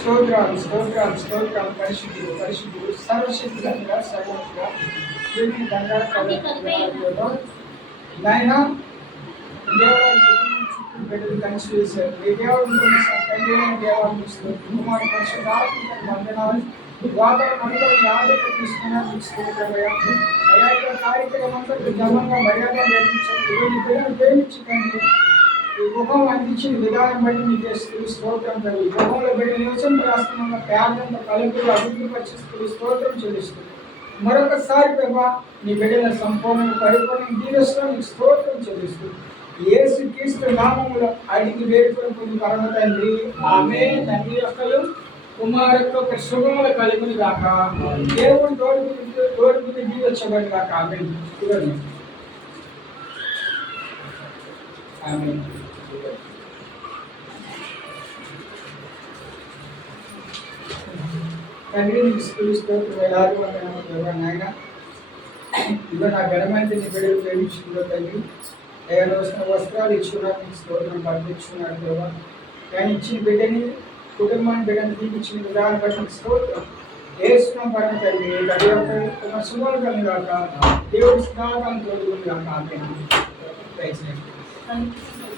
స్తోత్రాలు స్తోత్రాలు స్తోత్రాలు. పరిశుద్ధులు పరిశుద్ధులు సర్వశక్తిగా సర్వశక్తిగా దేవుని దండాలు నాయన దేవాలయం బిడ్డలు కలిసి వేశారు. ఏ దేవాలయం దేవాలయం కుమార్ పరిశుద్ధాత్మక వందనాలు. వాతావరణంలో యాదవ తీసుకున్నా అయా కార్యక్రమం అంతా జనంగా మర్యాద నిర్వహించండి. ప్రేమించకండి. ఈ గృహం అందించిన విధానం బట్టి మీకు స్తోత్రం కలిగి గృహంలో బిడ్డ నివసం రాస్తున్న పేదంత కలుపులు అభివృద్ధి పరిస్థితులు స్తోత్రం చెల్లిస్తుంది. మరొకసారి ప్రభా నీ బిడ్డల సంపూర్ణ పరిపూర్ణ దీవెస్తూ నీకు స్తోత్రం చెల్లిస్తుంది. యేసు క్రీస్తు నామములో అడిగి వేడుకొని పొంది పరమ తండ్రి ఆమేన్. తండ్రి యొక్కలు కుమారుడు ఒక శుభములు కలుగును గాక. దేవుని తోడుకు దీవెచ్చబడి గాక. ఆమేన్. ఆమేన్. తండ్రి నీకు స్తుతిస్తోత్రం వేలాది వందనాలు నాయన. ఇదిగో నా ఘనమైన నీ బిడ్డలు ప్రేమించుకున్న తండ్రి ఆయన వస్తున్న వస్త్రాలు ఇచ్చుకున్నా నీకు స్తోత్రం పంపించుకున్నాడు ప్రభా. ఆయన ఇచ్చిన బిడ్డని కుటుంబాన్ని బిడ్డని తీపిచ్చిన విధానం బట్టి నీకు స్తోత్రం వేస్తున్నాం పడిన తండ్రి. అది ఒక శుభాలు కలిగి కాక దేవుడి స్నానం తోడుకుని కాక.